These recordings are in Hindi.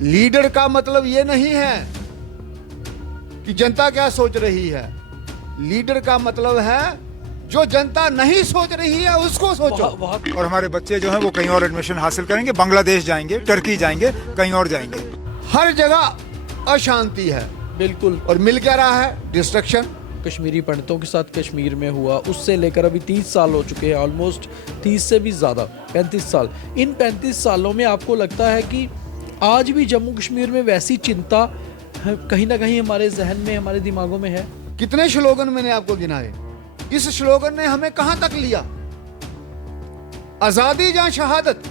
लीडर का मतलब ये नहीं है कि जनता क्या सोच रही है। लीडर का मतलब है जो जनता नहीं सोच रही है उसको सोचो। और हमारे बच्चे जो हैं वो कहीं और एडमिशन हासिल करेंगे, बांग्लादेश जाएंगे, टर्की जाएंगे, कहीं और जाएंगे। हर जगह अशांति है बिल्कुल। और मिल क्या रहा है? डिस्ट्रक्शन। कश्मीरी पंडितों के साथ कश्मीर में हुआ, उससे लेकर अभी 30 साल हो चुके हैं, ऑलमोस्ट 30 से भी ज़्यादा, 35 साल। इन 35 सालों में आपको लगता है कि आज भी जम्मू कश्मीर में वैसी चिंता कहीं ना कहीं हमारे जहन में, हमारे दिमागों में है? कितने स्लोगन मैंने आपको गिनाए, इस स्लोगन ने हमें कहां तक लिया? आजादी जहां शहादत।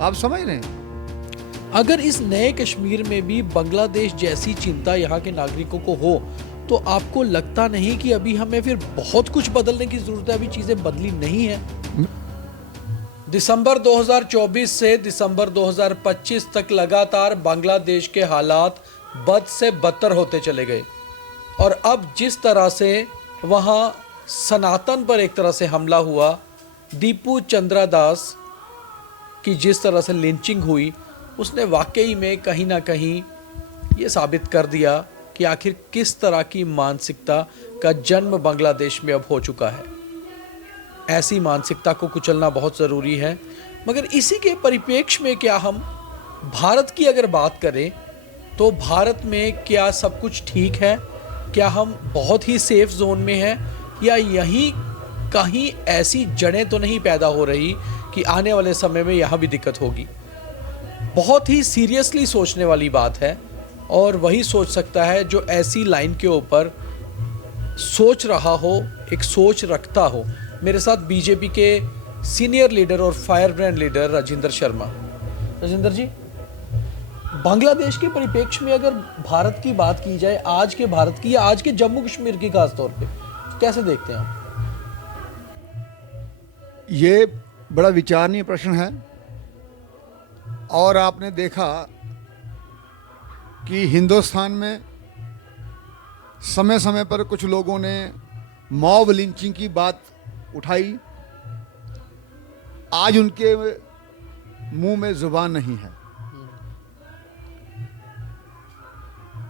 आप समझ रहे हैं? अगर इस नए कश्मीर में भी बांग्लादेश जैसी चिंता यहाँ के नागरिकों को हो, तो आपको लगता नहीं कि अभी हमें फिर बहुत कुछ बदलने की जरूरत है? अभी चीजें बदली नहीं है। दिसंबर 2024 से दिसंबर 2025 तक लगातार बांग्लादेश के हालात बद से बदतर होते चले गए, और अब जिस तरह से वहाँ सनातन पर एक तरह से हमला हुआ, दीपू चंद्रा दास की जिस तरह से लिंचिंग हुई, उसने वाकई में कहीं ना कहीं ये साबित कर दिया कि आखिर किस तरह की मानसिकता का जन्म बांग्लादेश में अब हो चुका है। ऐसी मानसिकता को कुचलना बहुत ज़रूरी है। मगर इसी के परिप्रेक्ष्य में क्या हम भारत की अगर बात करें, तो भारत में क्या सब कुछ ठीक है? क्या हम बहुत ही सेफ जोन में हैं, या यहीं कहीं ऐसी जड़ें तो नहीं पैदा हो रही कि आने वाले समय में यहाँ भी दिक्कत होगी? बहुत ही सीरियसली सोचने वाली बात है, और वही सोच सकता है जो ऐसी लाइन के ऊपर सोच रहा हो, एक सोच रखता हो। मेरे साथ बीजेपी के सीनियर लीडर और firebrand leader Rajendra Sharma. Rajendra ji, Bangladesh के परिप्रेक्ष्य में अगर भारत की बात की जाए, आज के भारत की या आज के जम्मू कश्मीर की खास तौर पे, कैसे देखते हैं आप? ये बड़ा विचारणीय प्रश्न है। और आपने देखा कि हिंदुस्तान में समय समय पर कुछ लोगों ने मॉब लिंचिंग की बात उठाई। आज उनके मुंह में जुबान नहीं है।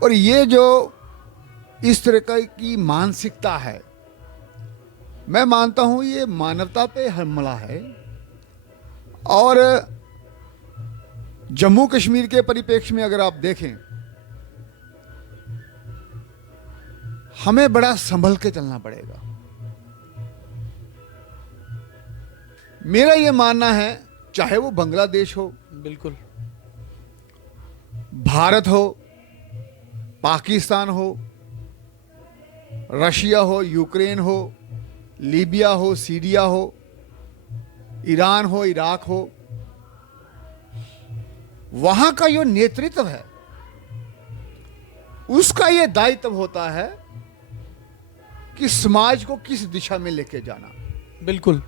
और ये जो इस तरह की मानसिकता है, मैं मानता हूं ये मानवता पे हमला है। और जम्मू कश्मीर के परिप्रेक्ष्य में अगर आप देखें, हमें बड़ा संभल के चलना पड़ेगा। मेरा यह मानना है, चाहे वो बांग्लादेश हो, बिल्कुल, भारत हो, पाकिस्तान हो, रशिया हो, यूक्रेन हो, लीबिया हो, सीरिया हो, ईरान हो, इराक हो, वहां का जो नेतृत्व है उसका यह दायित्व होता है कि समाज को किस दिशा में लेके जाना। बिल्कुल।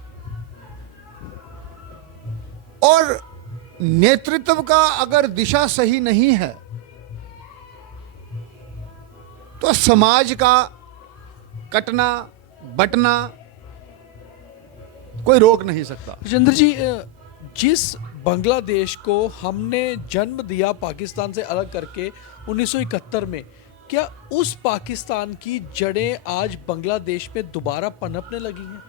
और नेतृत्व का अगर दिशा सही नहीं है तो समाज का कटना बटना कोई रोक नहीं सकता। राजेंद्र जी, जिस बांग्लादेश को हमने जन्म दिया पाकिस्तान से अलग करके 1971 में, क्या उस पाकिस्तान की जड़ें आज बांग्लादेश में दोबारा पनपने लगी हैं?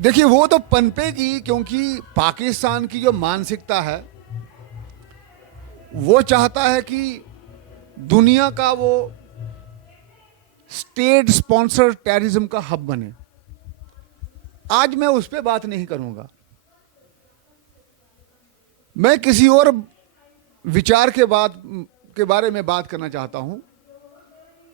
देखिए, वो तो पनपेगी, क्योंकि पाकिस्तान की जो मानसिकता है वो चाहता है कि दुनिया का वो स्टेट स्पॉन्सर टेररिज्म का हब बने। आज मैं उस पर बात नहीं करूंगा, मैं किसी और विचार के बारे में बात करना चाहता हूं।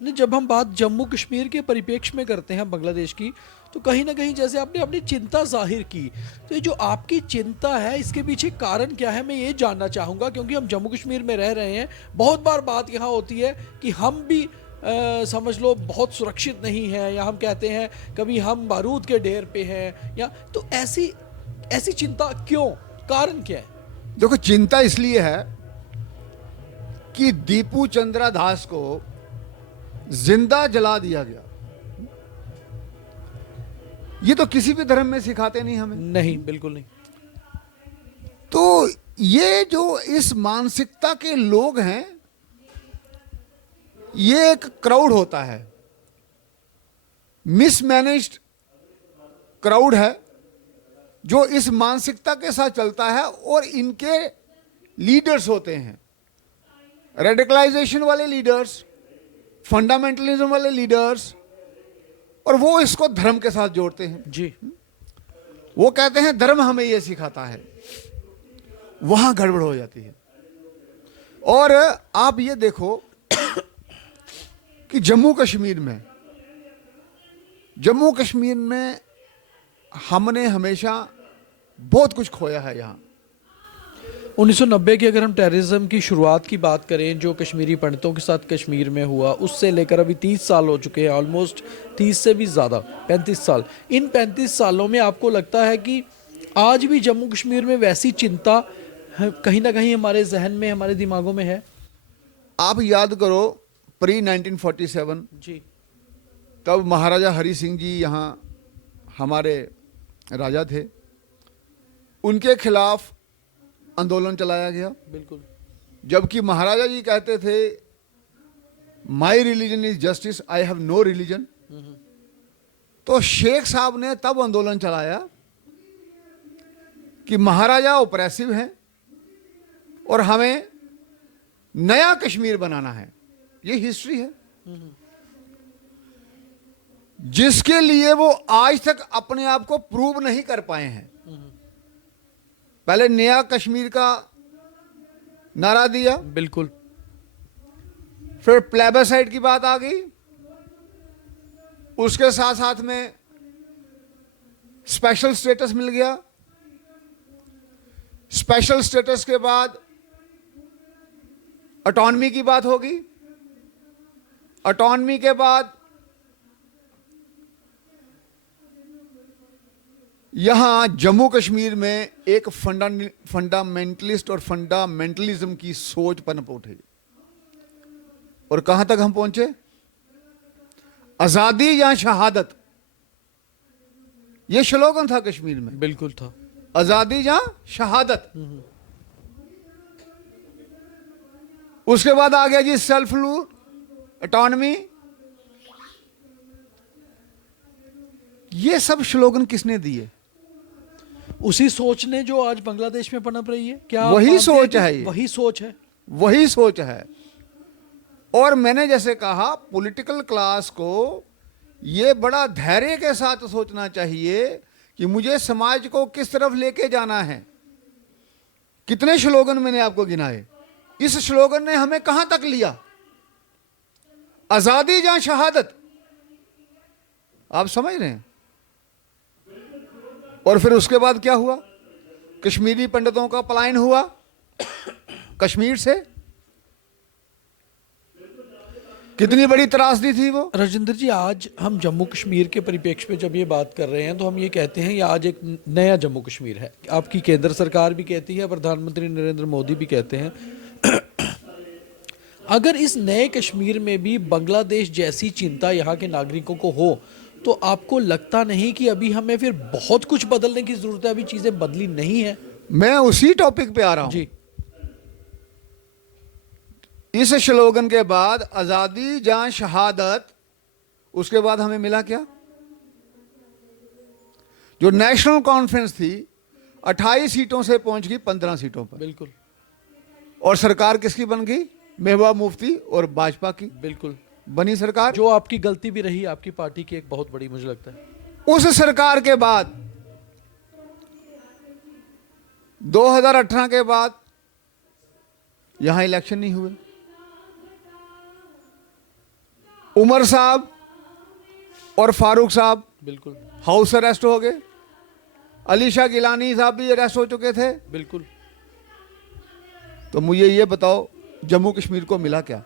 नहीं, जब हम बात जम्मू कश्मीर के परिप्रेक्ष्य में करते हैं बांग्लादेश की, तो कहीं ना कहीं जैसे आपने अपनी चिंता जाहिर की, तो ये जो आपकी चिंता है, इसके पीछे कारण क्या है, मैं ये जानना चाहूँगा। क्योंकि हम जम्मू कश्मीर में रह रहे हैं, बहुत बार बात यहाँ होती है कि हम भी समझ लो बहुत सुरक्षित नहीं हैं, या हम कहते हैं कभी हम बारूद के ढेर पे हैं, या तो ऐसी चिंता क्यों, कारण क्या है? देखो, चिंता इसलिए है कि दीपू चंद्रा दास को जिंदा जला दिया गया। ये तो किसी भी धर्म में सिखाते नहीं हमें। नहीं, बिल्कुल नहीं। तो ये जो इस मानसिकता के लोग हैं, ये एक क्राउड होता है, मिसमैनेज्ड क्राउड है जो इस मानसिकता के साथ चलता है, और इनके लीडर्स होते हैं रेडिकलाइजेशन वाले लीडर्स, फंडामेंटलिज्म वाले लीडर्स, और वो इसको धर्म के साथ जोड़ते हैं। जी, वो कहते हैं धर्म हमें ये सिखाता है, वहां गड़बड़ हो जाती है। और आप ये देखो कि जम्मू कश्मीर में हमने हमेशा बहुत कुछ खोया है। यहाँ 1990 की अगर हम टेररिज्म की शुरुआत की बात करें, जो कश्मीरी पंडितों के साथ कश्मीर में हुआ, उससे लेकर अभी 30 साल हो चुके हैं, ऑलमोस्ट 30 से भी ज़्यादा, 35 साल। इन 35 सालों में आपको लगता है कि आज भी जम्मू कश्मीर में वैसी चिंता कहीं ना कहीं हमारे जहन में, हमारे दिमागों में है? आप याद करो प्री 1947, जी, तब महाराजा हरि सिंह जी यहाँ हमारे राजा थे, उनके खिलाफ आंदोलन चलाया गया। बिल्कुल। जबकि महाराजा जी कहते थे my religion is justice, I have no religion. तो शेख साहब ने तब आंदोलन चलाया कि महाराजा ओप्रेसिव हैं और हमें नया कश्मीर बनाना है। ये हिस्ट्री है जिसके लिए वो आज तक अपने आप को प्रूव नहीं कर पाए हैं। पहले नया कश्मीर का नारा दिया, बिल्कुल। फिर प्लेबसाइट की बात आ गई, उसके साथ साथ में स्पेशल स्टेटस मिल गया। स्पेशल स्टेटस के बाद ऑटोनॉमी की बात होगी, ऑटोनॉमी के बाद यहां जम्मू कश्मीर में एक फंडामेंटलिस्ट और फंडामेंटलिज्म की सोच पनप उठी। और कहां तक हम पहुंचे? आजादी या शहादत, यह स्लोगन था कश्मीर में। बिल्कुल था। आजादी या शहादत। उसके बाद आ गया जी सेल्फ रूल, ऑटोनॉमी। ये सब स्लोगन किसने दिए? उसी सोच ने जो आज बांग्लादेश में पनप रही है। क्या वही सोच है ये। वही सोच है। वही सोच है। और मैंने जैसे कहा, पॉलिटिकल क्लास को ये बड़ा धैर्य के साथ सोचना चाहिए कि मुझे समाज को किस तरफ लेके जाना है। कितने स्लोगन मैंने आपको गिनाए, इस स्लोगन ने हमें कहां तक लिया? आजादी या शहादत, आप समझ रहे हैं? और फिर उसके बाद क्या हुआ? कश्मीरी पंडितों का पलायन हुआ कश्मीर से। कितनी बड़ी त्रासदी थी वो। राजेंद्र जी, आज हम जम्मू कश्मीर के परिप्रेक्ष्य में जब ये बात कर रहे हैं तो हम ये कहते हैं ये आज एक नया जम्मू कश्मीर है। आपकी केंद्र सरकार भी कहती है, प्रधानमंत्री नरेंद्र मोदी भी कहते हैं। अगर इस नए कश्मीर में भी बांग्लादेश जैसी चिंता यहाँ के नागरिकों को हो, तो आपको लगता नहीं कि अभी हमें फिर बहुत कुछ बदलने की जरूरत है? अभी चीजें बदली नहीं है। मैं उसी टॉपिक पे आ रहा हूं जी। इस स्लोगन के बाद आजादी या शहादत, उसके बाद हमें मिला क्या? जो नेशनल कॉन्फ्रेंस थी 28 सीटों से पहुंच गई 15 सीटों पर। बिल्कुल। और सरकार किसकी बन गई? महबूबा मुफ्ती और भाजपा की बिल्कुल बनी सरकार। जो आपकी गलती भी रही, आपकी पार्टी की एक बहुत बड़ी, मुझे लगता है। उस सरकार के बाद 2018 के बाद यहां इलेक्शन नहीं हुए। उमर साहब और फारूक साहब बिल्कुल। हाउस अरेस्ट हो गए। अली शाह गिलानी साहब भी अरेस्ट हो चुके थे। बिल्कुल। तो मुझे ये बताओ, जम्मू कश्मीर को मिला क्या?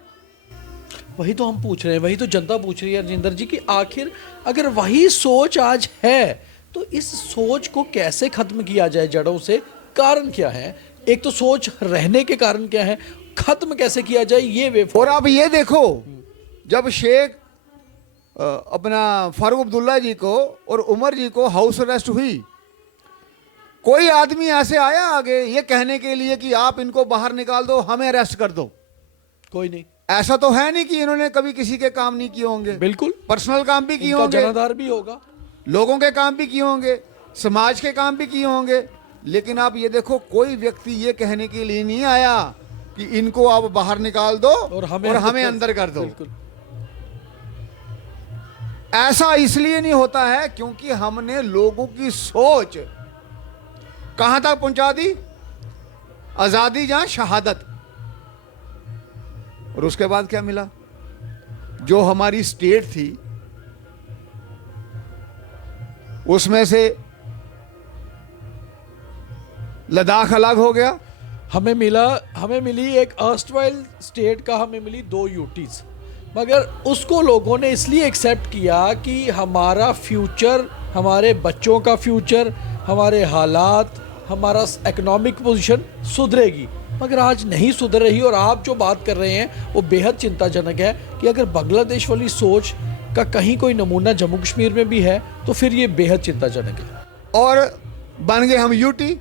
वही तो हम पूछ रहे हैं, वही तो जनता पूछ रही है राजेंद्र जी कि आखिर अगर वही सोच आज है तो इस सोच को कैसे खत्म किया जाए जड़ों से? कारण क्या है? एक तो सोच रहने के कारण क्या है, खत्म कैसे किया जाए, ये वे। और आप ये देखो, जब शेख अपना फारूक अब्दुल्ला जी को और उमर जी को हाउस अरेस्ट हुई, कोई आदमी ऐसे आया आगे ये कहने के लिए कि आप इनको बाहर निकाल दो, हमें अरेस्ट कर दो? कोई नहीं। ऐसा तो है नहीं कि इन्होंने कभी किसी के काम नहीं किए होंगे। बिल्कुल, पर्सनल काम भी किए इनका होंगे, जनाधार भी होगा, लोगों के काम भी किए होंगे, समाज के काम भी किए होंगे। लेकिन आप ये देखो, कोई व्यक्ति ये कहने के लिए नहीं आया कि इनको आप बाहर निकाल दो और हमें अंदर कर दो। बिल्कुल। ऐसा इसलिए नहीं होता है क्योंकि हमने लोगों की सोच कहां तक पहुंचा दी? आजादी जहां शहादत। और उसके बाद क्या मिला? जो हमारी स्टेट थी उसमें से लद्दाख अलग हो गया। हमें मिली एक अर्स्टवाइल स्टेट का, हमें मिली 2 यूटीज, मगर उसको लोगों ने इसलिए एक्सेप्ट किया कि हमारा फ्यूचर, हमारे बच्चों का फ्यूचर, हमारे हालात, हमारा इकोनॉमिक पोजीशन सुधरेगी। मगर आज नहीं सुधर रही। और आप जो बात कर रहे हैं वो बेहद चिंताजनक है कि अगर बांग्लादेश वाली सोच का कहीं कोई नमूना जम्मू कश्मीर में भी है तो फिर ये बेहद चिंताजनक है। और बन गए हम यूटी।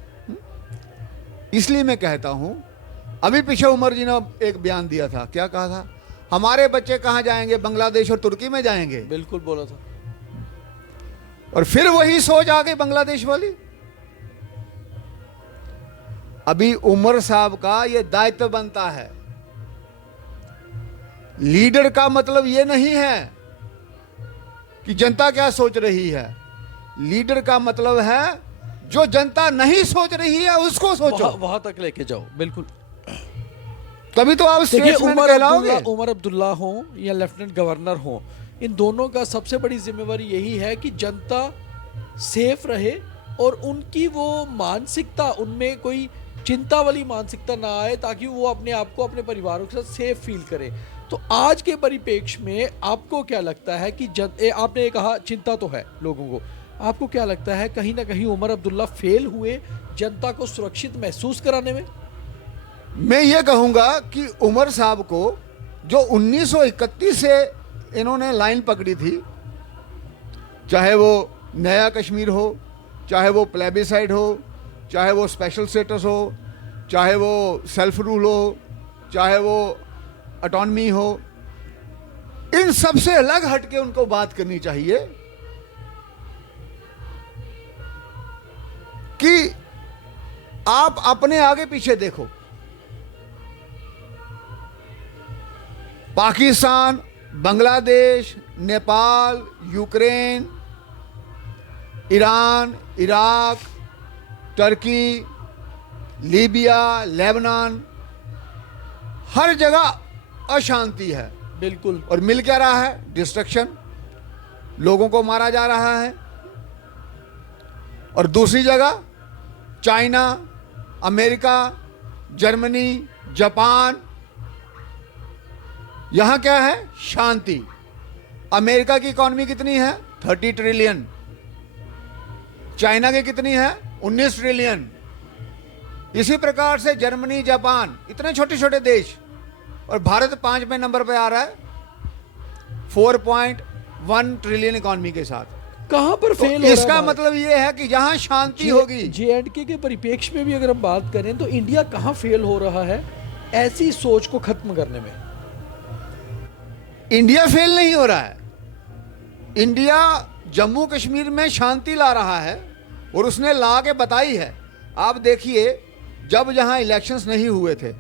इसलिए मैं कहता हूं, अभी पीछे उमर जी ने एक बयान दिया था, क्या कहा था? हमारे बच्चे कहां जाएंगे? बांग्लादेश और तुर्की में जाएंगे। बिल्कुल बोला था। और फिर वही सोच आ गई बांग्लादेश वाली। अभी उमर साहब का यह दायित्व बनता है। लीडर का मतलब यह नहीं है कि जनता क्या सोच रही है। लीडर का मतलब है जो जनता नहीं सोच रही है उसको सोचो, वहां तक लेके जाओ। बिल्कुल। तभी तो आप स्टेट्समैन कहलाओगे। उमर अब्दुल्ला हो या लेफ्टिनेंट गवर्नर हो, इन दोनों का सबसे बड़ी जिम्मेवारी यही है कि जनता सेफ रहे और उनकी वो मानसिकता, उनमें कोई चिंता वाली मानसिकता ना आए, ताकि वो अपने आप को, अपने परिवारों के साथ सेफ फील करे। तो आज के परिप्रेक्ष्य में आपको क्या लगता है कि आपने कहा चिंता तो है लोगों को, आपको क्या लगता है कहीं ना कहीं उमर अब्दुल्ला फेल हुए जनता को सुरक्षित महसूस कराने में? मैं ये कहूंगा कि उमर साहब को जो 1931 से इन्होंने लाइन पकड़ी थी, चाहे वो नया कश्मीर हो, चाहे वो प्लेबिसाइड हो, चाहे वो स्पेशल स्टेटस हो, चाहे वो सेल्फ रूल हो, चाहे वो ऑटोनमी हो, इन सब से अलग हटके उनको बात करनी चाहिए कि आप अपने आगे पीछे देखो। Pakistan, Bangladesh, Nepal, Ukraine, Iran, Iraq, Turkey, Libya, Lebanon, हर जगह अशांति है। बिल्कुल। और मिल क्या रहा है? डिस्ट्रक्शन, लोगों को मारा जा रहा है। और दूसरी जगह चाइना, अमेरिका, जर्मनी, जापान, यहां क्या है? शांति। अमेरिका की इकॉनमी कितनी है? 30 ट्रिलियन। चाइना की कितनी है? 19 ट्रिलियन। इसी प्रकार से जर्मनी, जापान, इतने छोटे छोटे देश, और भारत 5वें नंबर पे आ रहा है 4.1 ट्रिलियन इकॉनमी के साथ। कहां पर फेल हो रहा है? इसका मतलब यह है कि जहां शांति होगी। JNK के परिप्रेक्ष्य में भी अगर हम बात करें तो इंडिया कहां फेल हो रहा है ऐसी सोच को खत्म करने में? इंडिया फेल नहीं हो रहा है। इंडिया जम्मू कश्मीर में शांति ला रहा है और उसने ला के बताई है। आप देखिए, जब जहां इलेक्शंस नहीं हुए थे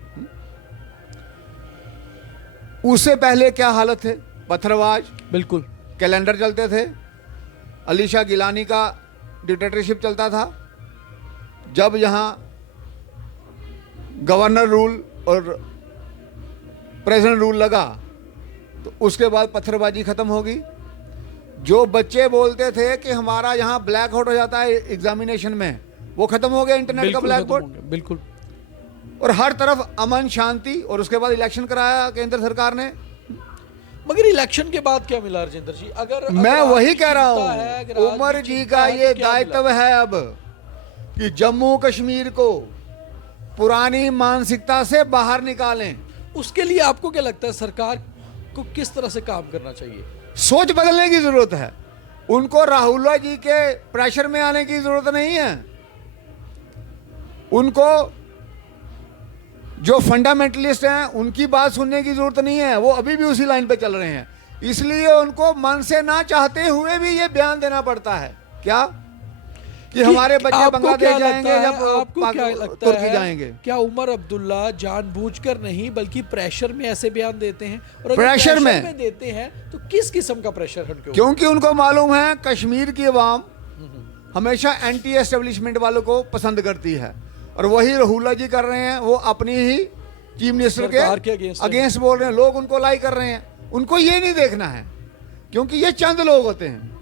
उससे पहले क्या हालत थे? पत्थरबाज, बिल्कुल, कैलेंडर चलते थे, अली शाह गिलानी का डिक्टेटरशिप चलता था। जब यहां गवर्नर रूल और प्रेसिडेंट रूल लगा तो उसके बाद पत्थरबाजी खत्म होगी। जो बच्चे बोलते थे कि हमारा यहाँ ब्लैक आउट हो जाता है एग्जामिनेशन में, वो खत्म हो गया, इंटरनेट का ब्लैक बोर्ड। बिल्कुल। और हर तरफ अमन शांति, और उसके बाद इलेक्शन कराया केंद्र सरकार ने। मगर इलेक्शन के बाद क्या मिला राजेंद्र जी? अगर मैं वही कह रहा चिंता है, हूं, अगर आज उमर भी जी चिंता का है, ये तो क्या दायित्व मिला? है अब कि जम्मू कश्मीर को पुरानी मानसिकता से बाहर निकालें। उसके लिए आपको क्या लगता है सरकार को किस तरह से काम करना चाहिए? सोच बदलने की जरूरत है। उनको राहुल जी के प्रेशर में आने की जरूरत नहीं है। उनको जो फंडामेंटलिस्ट हैं उनकी बात सुनने की जरूरत नहीं है, वो अभी भी उसी लाइन पे चल रहे हैं। इसलिए उनको मन से ना चाहते हुए भी ये बयान देना पड़ता है, क्या कि हमारे बच्चे आपको बांग्लादेश क्या जाएंगे लगता या है, आपको क्या लगता तुर्की है, जाएंगे। क्या उमर अब्दुल्ला जानबूझकर नहीं बल्कि प्रेशर में ऐसे बयान देते हैं? और अगर प्रेशर में देते हैं तो किस किस्म का प्रेशर है उनके ऊपर? क्योंकि उनको मालूम है कश्मीर की अवाम हमेशा एंटी एस्टेब्लिशमेंट वालों को पसंद करती है, और वही रहुल्ला जी कर रहे हैं, वो अपनी ही चीफ मिनिस्टर सरकार के against अगेंस्ट बोल रहे हैं, लोग उनको लाई कर रहे हैं। उनको ये नहीं देखना है, क्योंकि ये चंद लोग होते हैं।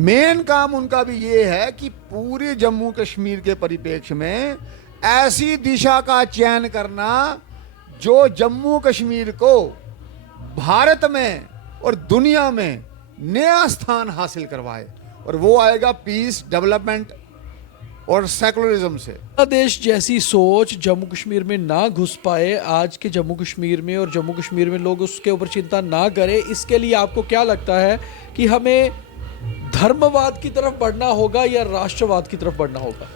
मेन काम उनका भी ये है कि पूरे जम्मू कश्मीर के परिप्रेक्ष्य में ऐसी दिशा का चयन करना जो जम्मू कश्मीर को भारत में और दुनिया में नया स्थान हासिल करवाए, और वो आएगा पीस, डेवलपमेंट और सेकुलरिज्म से। बांग्लादेश जैसी सोच जम्मू कश्मीर में ना घुस पाए आज के जम्मू कश्मीर में, और जम्मू कश्मीर में लोग उसके ऊपर चिंता ना करें, इसके लिए आपको क्या लगता है कि हमें धर्मवाद की तरफ बढ़ना होगा या राष्ट्रवाद की तरफ बढ़ना होगा?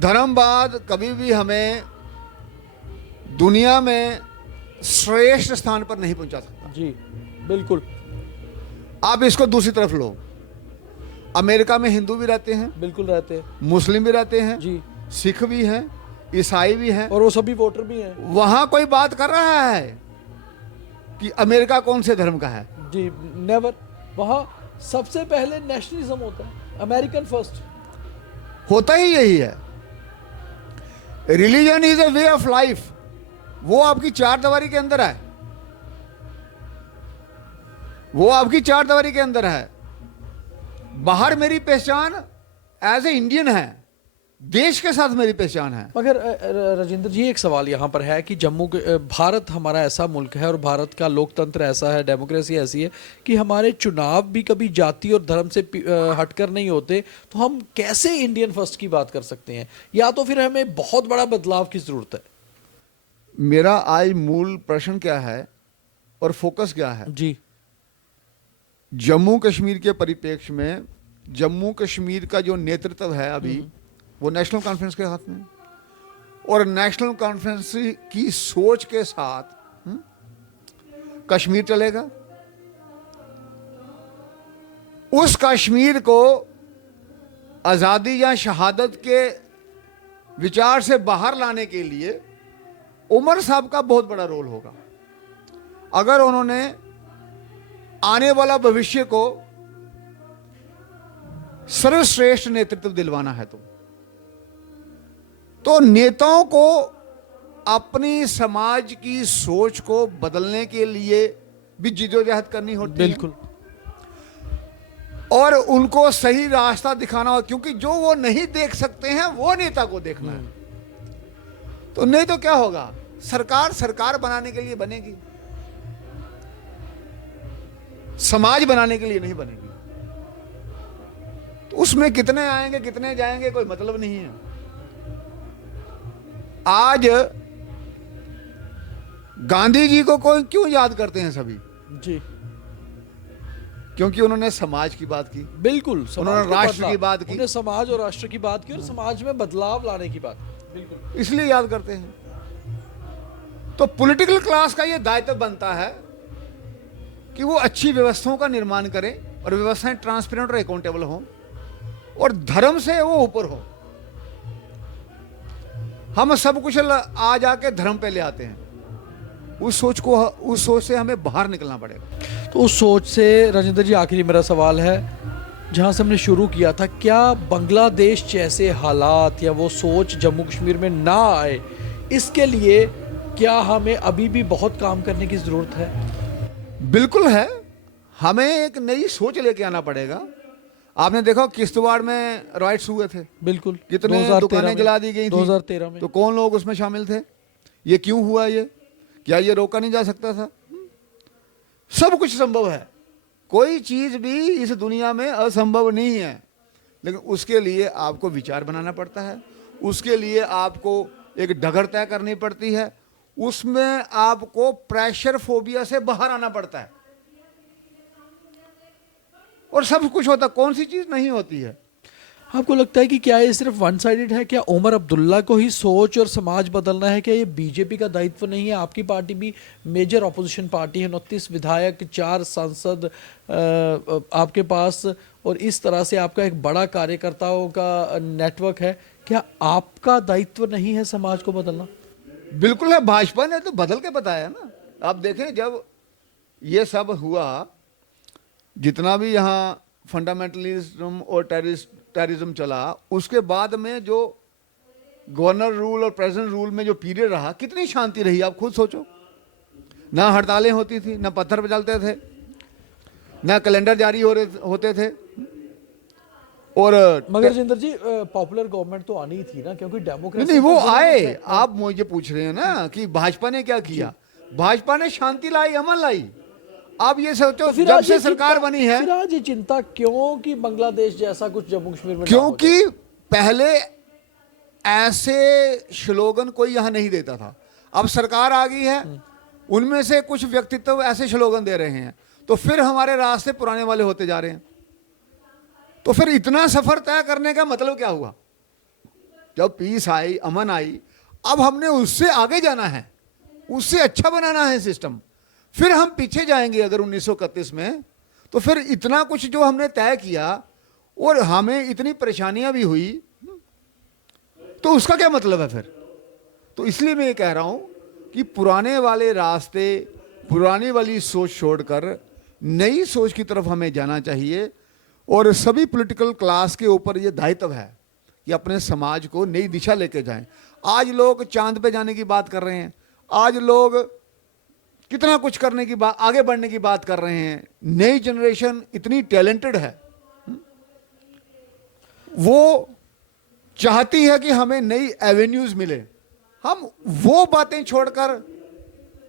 धर्मवाद कभी भी हमें दुनिया में श्रेष्ठ स्थान पर नहीं पहुंचा सकता। जी बिल्कुल। आप इसको दूसरी तरफ लो, अमेरिका में हिंदू भी रहते हैं, बिल्कुल रहते हैं मुस्लिम भी रहते हैं जी, सिख भी हैं, ईसाई भी हैं, और वो सभी वोटर भी हैं। वहां कोई बात कर रहा है कि अमेरिका कौन से धर्म का है? जी नेवर। वहाँ सबसे पहले नेशनलिज्म होता है, अमेरिकन फर्स्ट। होता ही यही है। Religion is a way of life, वो आपकी चार दीवारी के अंदर है, वो आपकी चार दीवारी के अंदर है। बाहर मेरी पहचान एज ए इंडियन है, देश के साथ मेरी पहचान है। मगर राजेंद्र जी, एक सवाल यहाँ पर है कि भारत हमारा ऐसा मुल्क है और भारत का लोकतंत्र ऐसा है, डेमोक्रेसी ऐसी है कि हमारे चुनाव भी कभी जाति और धर्म से हटकर नहीं होते, तो हम कैसे इंडियन फर्स्ट की बात कर सकते हैं? या तो फिर हमें बहुत बड़ा बदलाव की जरूरत है? मेरा आज मूल प्रश्न क्या है और फोकस क्या है? जी, जम्मू कश्मीर के परिप्रेक्ष्य में जम्मू कश्मीर का जो नेतृत्व है अभी, वो नेशनल कॉन्फ्रेंस के हाथ में, और नेशनल कॉन्फ्रेंस की सोच के साथ कश्मीर चलेगा। उस कश्मीर को आजादी या शहादत के विचार से बाहर लाने के लिए उमर साहब का बहुत बड़ा रोल होगा। अगर उन्होंने आने वाला भविष्य को सर्वश्रेष्ठ नेतृत्व दिलवाना है तो नेताओं को अपनी समाज की सोच को बदलने के लिए भी जिदोजहद करनी होती है। बिल्कुल। और उनको सही रास्ता दिखाना हो, क्योंकि जो वो नहीं देख सकते हैं वो नेता को देखना है। तो नहीं तो क्या होगा, सरकार बनाने के लिए बनेगी, समाज बनाने के लिए नहीं बनेगी। तो उसमें कितने आएंगे कितने जाएंगे कोई मतलब नहीं है। आज गांधी जी को कोई क्यों याद करते हैं सभी? जी, क्योंकि उन्होंने समाज की बात की, बिल्कुल। उन्होंने राष्ट्र की बात की, उन्होंने समाज और राष्ट्र की बात की और समाज में बदलाव लाने की बात की। बिल्कुल, इसलिए याद करते हैं। तो पॉलिटिकल क्लास का यह दायित्व बनता है कि वो अच्छी व्यवस्थाओं का निर्माण करे और व्यवस्थाएं ट्रांसपेरेंट और अकाउंटेबल हो, और धर्म से वो ऊपर हो। हम सब कुछ आ जाके धर्म पे ले आते हैं। उस सोच से हमें बाहर निकलना पड़ेगा। तो उस सोच से राजेंद्र जी, आखिरी मेरा सवाल है, जहां से हमने शुरू किया था, क्या बांग्लादेश जैसे हालात या वो सोच जम्मू कश्मीर में ना आए, इसके लिए क्या हमें अभी भी बहुत काम करने की जरूरत है? बिल्कुल है। हमें एक नई सोच लेके आना पड़ेगा। आपने देखा किश्तवाड़ में राइट्स हुए थे, बिल्कुल, कितने दुकानें जला दी गई थी 2013 में। तो कौन लोग उसमें शामिल थे? ये क्यों हुआ? ये क्या ये रोका नहीं जा सकता था? सब कुछ संभव है, कोई चीज भी इस दुनिया में असंभव नहीं है। लेकिन उसके लिए आपको विचार बनाना पड़ता है, उसके लिए आपको एक डगर तय करनी पड़ती है, उसमें आपको प्रेशर फोबिया से बाहर आना पड़ता है। और सब कुछ होता, कौन सी चीज नहीं होती है? आपको लगता है कि क्या ये सिर्फ वन साइडेड है? क्या उमर अब्दुल्ला को ही सोच और समाज बदलना है? क्या ये बीजेपी का दायित्व नहीं है? आपकी पार्टी भी मेजर ऑपोजिशन पार्टी है, 29 विधायक, 4 सांसद आपके पास, और इस तरह से आपका एक बड़ा कार्यकर्ताओं का नेटवर्क है। क्या आपका दायित्व नहीं है समाज को बदलना? बिल्कुल है, भाजपा ने तो बदल के बताया ना। आप देखें, जब ये सब हुआ, जितना भी यहाँ फंडामेंटलिज्म और टेररिज्म चला, उसके बाद में जो गवर्नर रूल और प्रेसिडेंट रूल में जो पीरियड रहा, कितनी शांति रही, आप खुद सोचो। ना हड़तालें होती थी, ना पत्थर पे चलते थे, ना कैलेंडर जारी होते थे। और मगर जिंदर जी, पॉपुलर गवर्नमेंट तो आनी ही थी ना, क्योंकि डेमोक्रेसी नहीं, वो तो जरूरी आए। है। आप मुझे पूछ रहे हैं ना कि भाजपा ने क्या किया। भाजपा ने शांति लाई, अमन लाई। अब ये सोचो, फिर जब आज से ये सरकार चिंता- बनी है, फिर आज ये चिंता क्यों कि बांग्लादेश जैसा कुछ जम्मू कश्मीर में ना हो क्योंकि पहले ऐसे स्लोगन कोई यहां नहीं देता था। अब सरकार आ गई है, उनमें से कुछ व्यक्तित्व ऐसे स्लोगन दे रहे हैं, तो फिर हमारे रास्ते पुराने वाले होते जा रहे हैं। तो फिर इतना सफर तय करने का मतलब क्या हुआ? जब पीस आई, अमन आई, अब हमने उससे आगे जाना है, उससे अच्छा बनाना है सिस्टम। फिर हम पीछे जाएंगे अगर 1931 में, तो फिर इतना कुछ जो हमने तय किया और हमें इतनी परेशानियां भी हुई, तो उसका क्या मतलब है फिर? तो इसलिए मैं ये कह रहा हूं कि पुराने वाले रास्ते, पुरानी वाली सोच छोड़कर नई सोच की तरफ हमें जाना चाहिए। और सभी पॉलिटिकल क्लास के ऊपर ये दायित्व है कि अपने समाज को नई दिशा लेके जाएं। आज लोग चांद पे जाने की बात कर रहे हैं, आज लोग कितना कुछ करने की बात, आगे बढ़ने की बात कर रहे हैं। नई जनरेशन इतनी टैलेंटेड है, वो चाहती है कि हमें नई एवेन्यूज मिले। हम वो बातें छोड़कर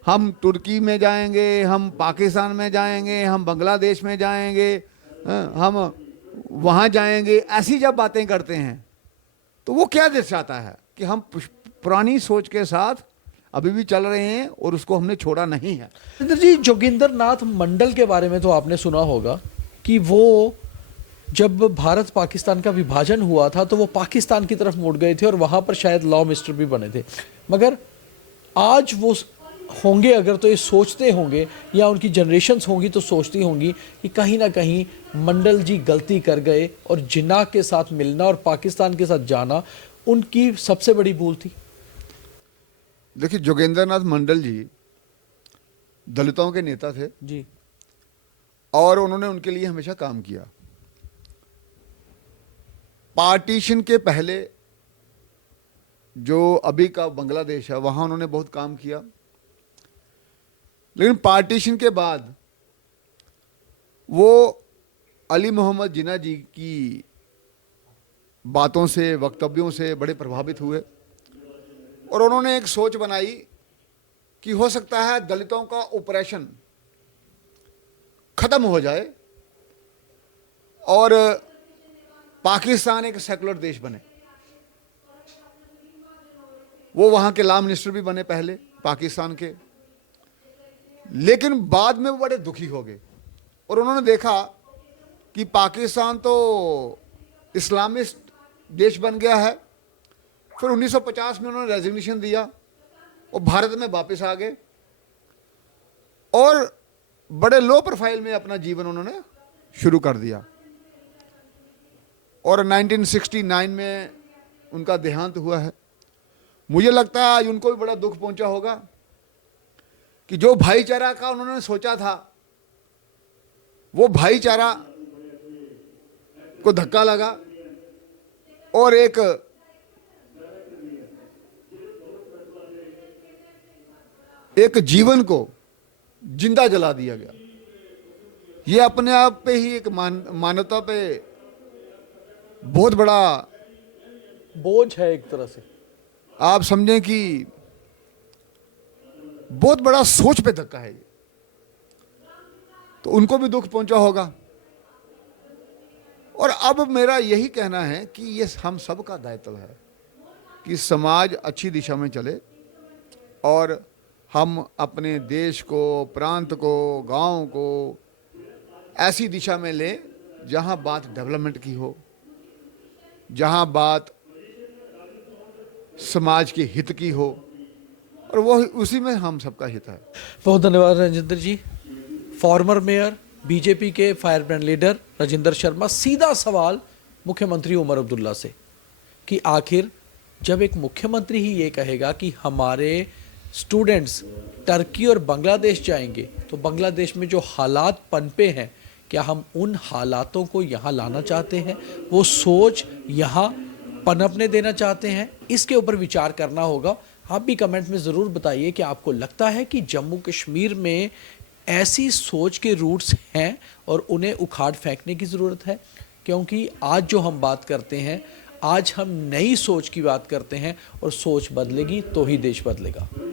हम तुर्की में जाएंगे, हम पाकिस्तान में जाएंगे, हम बांग्लादेश में जाएंगे, हम वहां जाएंगे, ऐसी जब बातें करते हैं तो वो क्या दर्शाता है कि हम पुरानी सोच के साथ अभी भी चल रहे हैं और उसको हमने छोड़ा नहीं है। जितेंद्र जी, जोगिंदर नाथ मंडल के बारे में तो आपने सुना होगा कि वो जब भारत पाकिस्तान का विभाजन हुआ था तो वो पाकिस्तान की तरफ मुड़ गए थे और वहां पर शायद लॉ मिनिस्टर भी बने थे। मगर आज वो होंगे अगर तो ये सोचते होंगे, या उनकी जनरेशन्स होंगी तो सोचती होंगी कि कहीं ना कहीं मंडल जी गलती कर गए और जिन्ना के साथ मिलना और पाकिस्तान के साथ जाना उनकी सबसे बड़ी भूल थी। देखिए, जोगेंद्र नाथ मंडल जी दलितों के नेता थे जी, और उन्होंने उनके लिए हमेशा काम किया। पार्टीशन के पहले जो अभी का बांग्लादेश है, वहां उन्होंने बहुत काम किया, लेकिन पार्टीशन के बाद वो अली मोहम्मद जिन्ना जी की बातों से, वक्तव्यों से बड़े प्रभावित हुए और उन्होंने एक सोच बनाई कि हो सकता है दलितों का ऑपरेशन खत्म हो जाए और पाकिस्तान एक सेकुलर देश बने। वो वहां के लॉ मिनिस्टर भी बने पहले पाकिस्तान के, लेकिन बाद में वो बड़े दुखी हो गए और उन्होंने देखा कि पाकिस्तान तो इस्लामिस्ट देश बन गया है। फिर 1950 में उन्होंने रेजिग्नेशन दिया और भारत में वापस आ गए और बड़े लो प्रोफाइल में अपना जीवन उन्होंने शुरू कर दिया। और 1969 में उनका देहांत हुआ है। मुझे लगता है आज उनको भी बड़ा दुख पहुंचा होगा कि जो भाईचारा का उन्होंने सोचा था, वो भाईचारा को धक्का लगा और एक जीवन को जिंदा जला दिया गया। ये अपने आप पे ही एक मानवता पे बहुत बड़ा बोझ है एक तरह से। आप समझें कि बहुत बड़ा सोच पे धक्का है ये, तो उनको भी दुख पहुंचा होगा। और अब मेरा यही कहना है कि ये हम सब का दायित्व है कि समाज अच्छी दिशा में चले और हम अपने देश को, प्रांत को, गांव को ऐसी दिशा में लें जहां बात डेवलपमेंट की हो, जहां बात समाज के हित की हो, और वो उसी में हम सबका हित है। बहुत धन्यवाद राजेंद्र जी। फॉर्मर मेयर बीजेपी के fire brand leader Rajendra Sharma. सीधा सवाल मुख्यमंत्री उमर अब्दुल्ला से कि आखिर जब एक मुख्यमंत्री ही ये कहेगा कि हमारे स्टूडेंट्स टर्की और बांग्लादेश जाएंगे, तो बांग्लादेश में जो हालात पनपे हैं, क्या हम उन हालातों को यहाँ लाना चाहते हैं? वो सोच यहाँ पनपने देना चाहते हैं? इसके ऊपर विचार करना होगा। आप भी कमेंट में ज़रूर बताइए कि आपको लगता है कि जम्मू कश्मीर में ऐसी सोच के रूट्स हैं और उन्हें उखाड़ फेंकने की ज़रूरत है। क्योंकि आज जो हम बात करते हैं, आज हम नई सोच की बात करते हैं, और सोच बदलेगी तो ही देश बदलेगा।